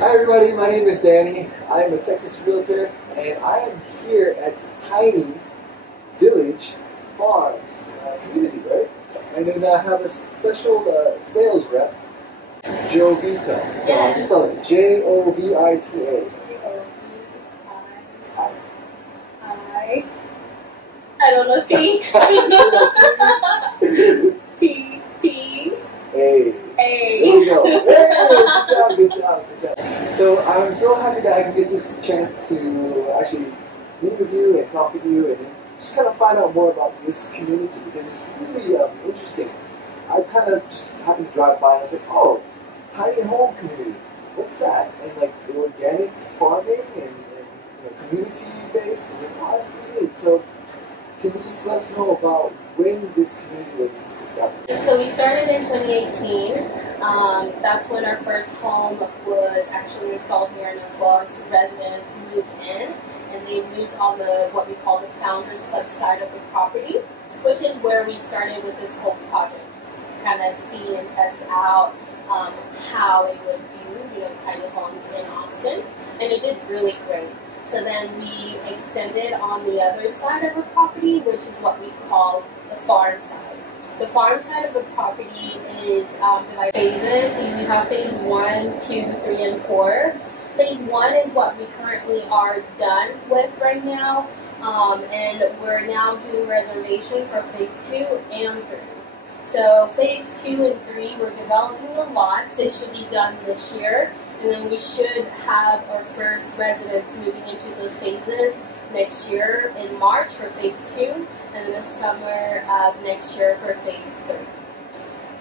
Hi everybody, my name is Danny. I am a Texas realtor and I am here at Tiny Village Farms community, right? And then I have a special sales rep, Jovita. So I'm just spelling it Jovita. I don't know T. T T. Hey. Hey. There we go. Hey, good job. So I'm so happy that I can get this chance to actually meet with you and talk with you and just kind of find out more about this community because it's really interesting. I kind of just happened to drive by and I was like, oh, tiny home community. What's that? And like organic farming and community based. I was like, oh, that's pretty neat. So can you just let us know about when this community was established? So we started in 2018. That's when our first home was actually installed here, and our first residents moved in, and they moved on the what we call the Founders Club side of the property, which is where we started with this whole project, kind of see and test out how it would do, tiny homes in Austin, and it did really great. So then we extended on the other side of the property, which is what we call the farm side. The farm side of the property is divided in phases. So you have phase 1, 2, 3, and 4. Phase 1 is what we currently are done with right now, and we're now doing reservation for phase 2 and 3. So phase 2 and 3, we're developing the lots. It should be done this year. And then we should have our first residents moving into those phases next year in March for phase 2, and then the summer of next year for phase 3.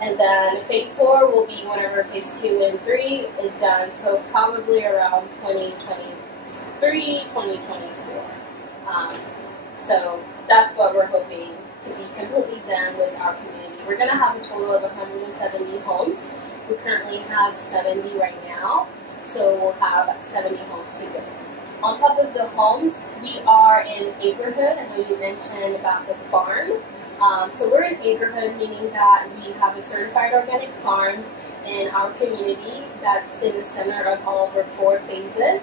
And then phase 4 will be whenever phase 2 and 3 is done, so probably around 2023, 2024. So that's what we're hoping to be completely done with our community. We're going to have a total of 170 homes. We currently have 70 right now, so we'll have 70 homes to go. On top of the homes, we are in agrihood. I know you mentioned about the farm. So we're in agrihood, meaning that we have a certified organic farm in our community that's in the center of all of our 4 phases.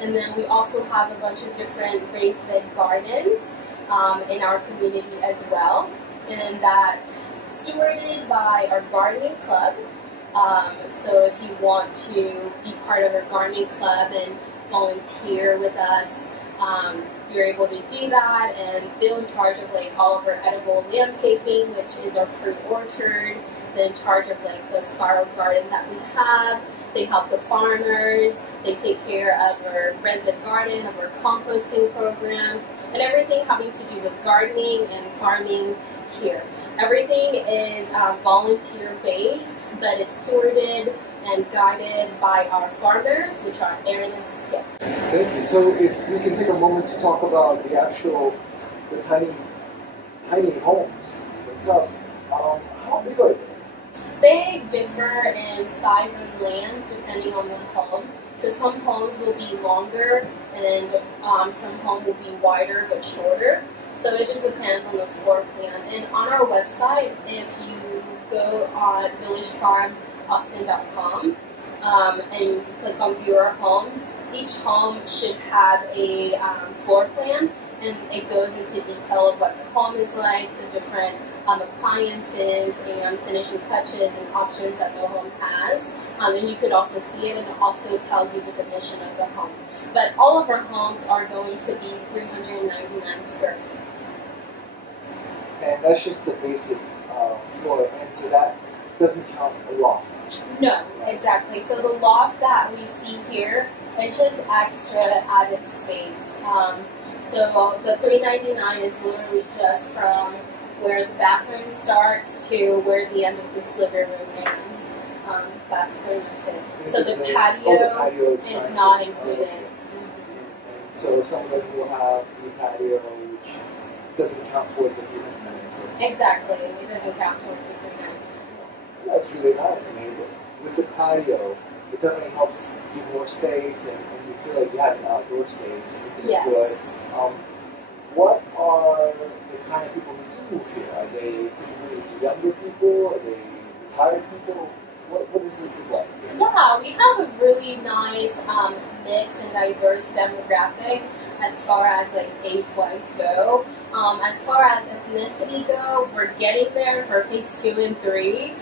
And then we also have a bunch of different raised bed gardens in our community as well. And that's stewarded by our gardening club. So if you want to be part of our gardening club and volunteer with us, you're able to do that, and they're in charge of all of our edible landscaping, which is our fruit orchard. They're in charge of the spiral garden that we have. They help the farmers. They take care of our resident garden, of our composting program, and everything having to do with gardening and farming here. Everything is volunteer-based, but it's stewarded and guided by our farmers, which are Aaron and Skip. Thank you. So if we can take a moment to talk about the tiny homes themselves, how big are they? They differ in size and land depending on the home. So some homes will be longer, and some homes will be wider but shorter. So it just depends on the floor plan. And on our website, if you go on villagefarmaustin.com and you click on View Our Homes, each home should have a floor plan, and it goes into detail of what the home is like, the different appliances and finishing touches and options that the home has. And you could also see it, and it also tells you the dimension of the home. But all of our homes are going to be 399 square feet. And that's just the basic floor, and so that doesn't count a loft. No, exactly. So the loft that we see here, it's just extra added space. So the $399 is literally just from where the bathroom starts to where the end of this living room ends. That's pretty much it. So the patio is not included. And so some of them will have the patio, which doesn't count towards the $399. Exactly, it doesn't count towards the $399. That's really nice. I mean, with the patio, it definitely helps give more space, and you feel like you have an outdoor space, and you can enjoy. What are the kind of people who move here? Are they typically younger people? Are they retired people? what is it like? Yeah, we have a really nice mix and diverse demographic as far as like age-wise go. As far as ethnicity go, we're getting there for phase 2 and 3.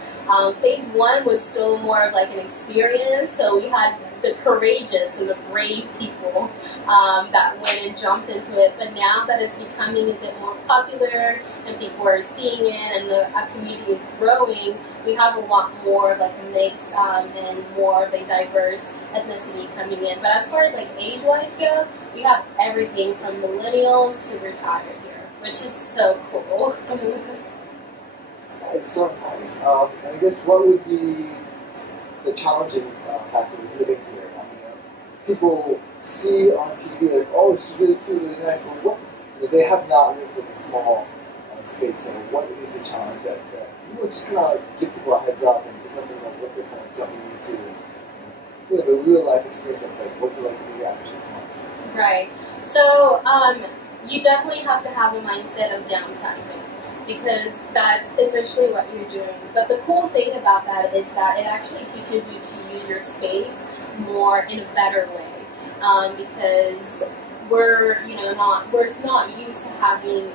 Phase 1 was still more of like an experience, so we had the courageous and the brave people that went and jumped into it. But now that it's becoming a bit more popular and people are seeing it and the community is growing, we have a lot more like a mix and more of a diverse ethnicity coming in. But as far as like age-wise go, we have everything from millennials to retired here, which is so cool. It's so nice. And I guess what would be the challenging factor of living here? I mean, people see on TV like, oh, it's really cute, really nice, but what? They have not lived in a small space. So what is the challenge that you would just kind of give people a heads up and just let them know what they're kind of jumping into? The real life experience of like, what's it like to be after 6 months? Right. So you definitely have to have a mindset of downsizing, because that's essentially what you're doing. But the cool thing about that is that it actually teaches you to use your space more in a better way, because we're not used to having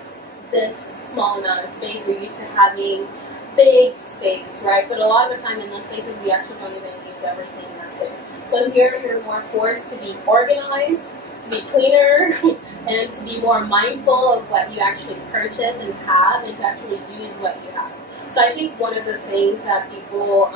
this small amount of space. We're used to having big space, right? But a lot of the time in those spaces, we actually don't even use everything that's there. So here you're more forced to be organized, to be cleaner, and to be more mindful of what you actually purchase and have, and to actually use what you have. So I think one of the things that people,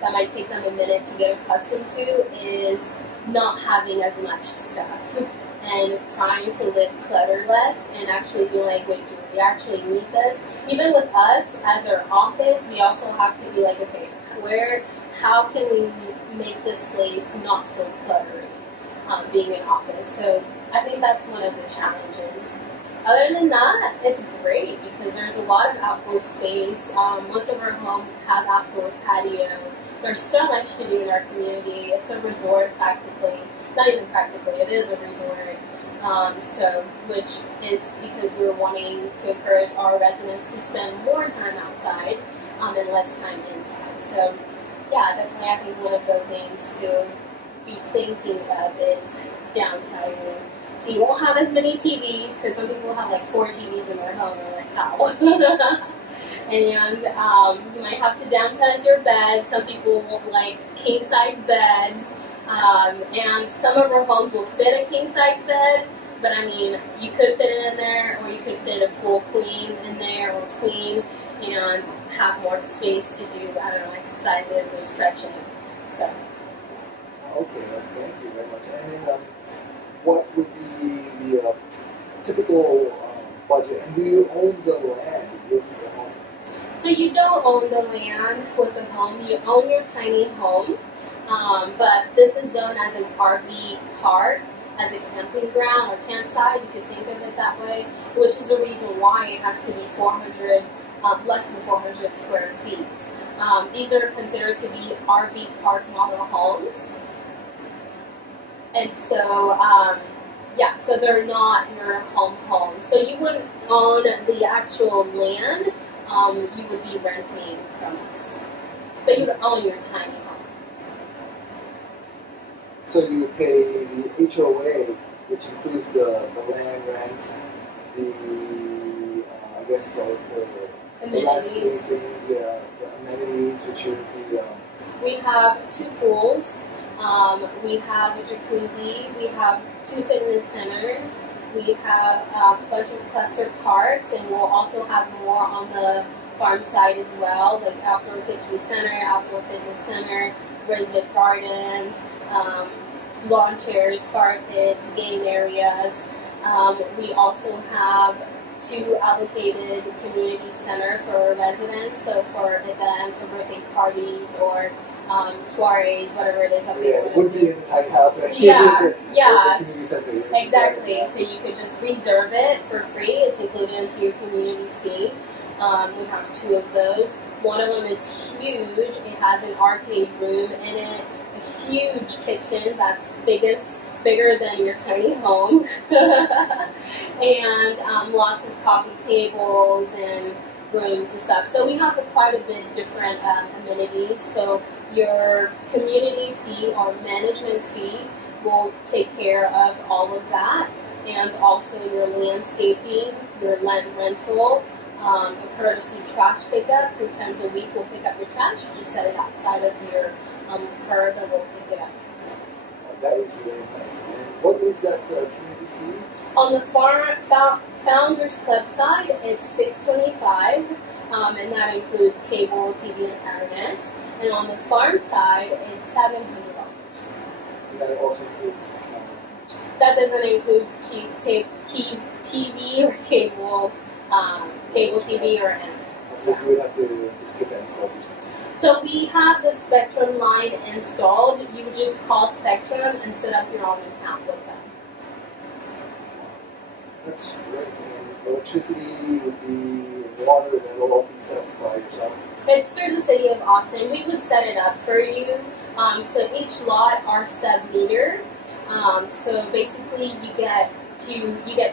that might take them a minute to get accustomed to is not having as much stuff and trying to live clutterless and actually be like, wait, do we actually need this? Even with us as our office, we also have to be like, okay, how can we make this place not so cluttery? Being an office. So I think that's one of the challenges. Other than that, it's great because there's a lot of outdoor space. Most of our homes have outdoor patio. There's so much to do in our community. It's a resort practically. Not even practically, it is a resort. Which is because we're wanting to encourage our residents to spend more time outside and less time inside. So yeah, definitely I think one of the things to be thinking of is downsizing. So you won't have as many TVs, because some people have like 4 TVs in their home, and like, how? And you might have to downsize your bed. Some people won't like king-size beds. And some of our homes will fit a king-size bed, but I mean, you could fit it in there, or you could fit a full queen in there, or tween, and have more space to do, I don't know, exercises or stretching. So. Okay, thank you very much. And then, what would be the typical budget? And do you own the land with the home? So you don't own the land with the home. You own your tiny home, but this is known as an RV park, as a camping ground or campsite. You could think of it that way, which is the reason why it has to be less than 400 square feet. These are considered to be RV park model homes. And so, so they're not your home. So you wouldn't own the actual land, you would be renting from us. But you would own your tiny home. So you would pay the HOA, which includes the land rent, the landscaping, the amenities, which would be... We have 2 pools. We have a jacuzzi, we have 2 fitness centers, we have a bunch of cluster parks, and we'll also have more on the farm side as well, like outdoor kitchen center, outdoor fitness center, resident gardens, lawn chairs, fire pits, game areas. We also have 2 allocated community center for residents, so for events or birthday parties or soirees, whatever it is that we it would be in the tiny house, right? Yeah, Exactly. So you could just reserve it for free. It's included into your community fee. We have 2 of those. One of them is huge. It has an arcade room in it, a huge kitchen that's bigger than your tiny home, and lots of coffee tables and rooms and stuff. So we have quite a bit different amenities. So Your community fee or management fee will take care of all of that, and also your landscaping, your land rental, a courtesy trash pickup 3 times a week. We'll pick up your trash. You just set it outside of your curb and we'll pick it up. That is really nice. And what is that community fee? On the Founders Club side, it's $6.25, and that includes cable, TV, and internet. And on the farm side, it's $700. And that also includes. That doesn't include TV or cable TV or internet. So you would have to just get that installed. So we have the Spectrum line installed. You would just call Spectrum and set up your own account with them. That's great. And electricity would be water that will all be set up by yourself. It's through the city of Austin. We would set it up for you. So each lot are sub-meter. So basically, you get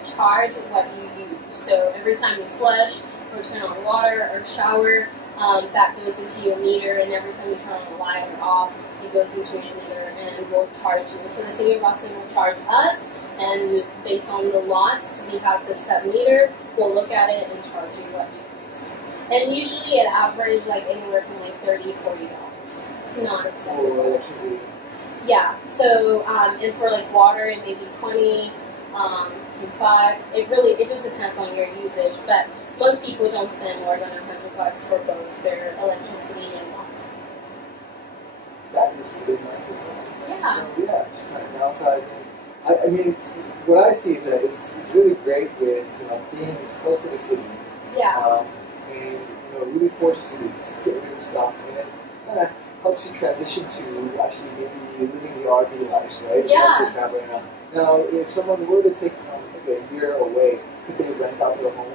charged what you use. So every time you flush or turn on water or shower, that goes into your meter, and every time you turn on the light or off, it goes into your meter and will charge you. So the city of Austin will charge us, and based on the lots, we have the sub-meter. We'll look at it and charge you what you use. And usually it averages like anywhere from like $30, $40. It's not expensive. For electricity. Yeah. So and for like water, it may be 20, 5. It just depends on your usage, but most people don't spend more than $100 for both their electricity and water. That is really nice as well. Yeah. So yeah, just kind of downsizing. I mean, what I see is that it's really great with being close to the city. Yeah. And really forces you to just get rid of stuff, and it kind of helps you transition to actually maybe living the RV life, right? Yeah. Actually traveling around. Now, if someone were to take maybe a year away, could they rent out their home?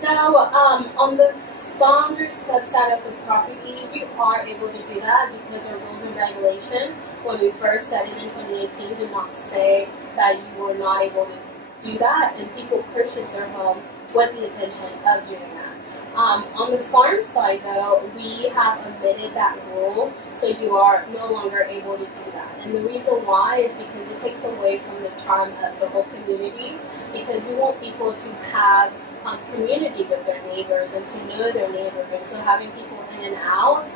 So on the Founders Club side of the property, we are able to do that because our rules and regulation, when we first set it in 2018, did not say that you were not able to do that, and people purchase their home with the intention of doing that. On the farm side, though, we have omitted that rule, so you are no longer able to do that. And the reason why is because it takes away from the charm of the whole community, because we want people to have community with their neighbors and to know their neighborhood. So having people in and out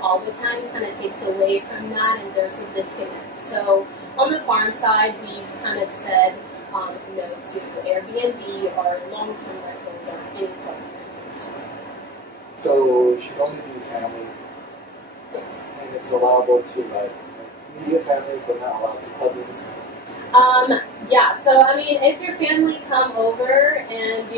all the time kind of takes away from that, and there's a disconnect. So on the farm side, we've kind of said no to Airbnb or long-term rentals or any sort of rentals. So it should only be family, and it's allowable to like immediate family, but not allowed to cousins. Yeah, so I mean, if your family come over and,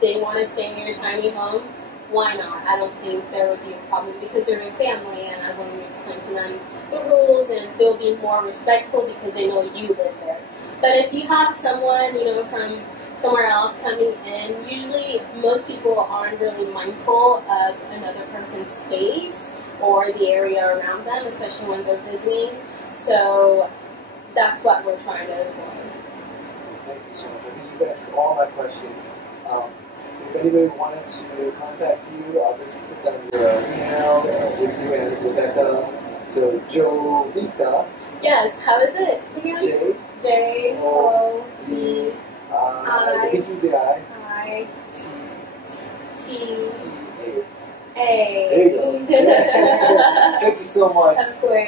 they want to stay in your tiny home, why not? I don't think there would be a problem because they're your family, and as long as you explain to them the rules, and they'll be more respectful because they know you live there. But if you have someone, from somewhere else coming in, usually most people aren't really mindful of another person's space or the area around them, especially when they're visiting. So that's what we're trying to avoid. Thank you so much. I think you've answered all my questions. If anybody wanted to contact you, I'll just put down your email with you and Rebecca. So Juanita. Yes, how is it? J-O-V-I. I think he's the I. T-A. There you go. Thank you so much. Of course.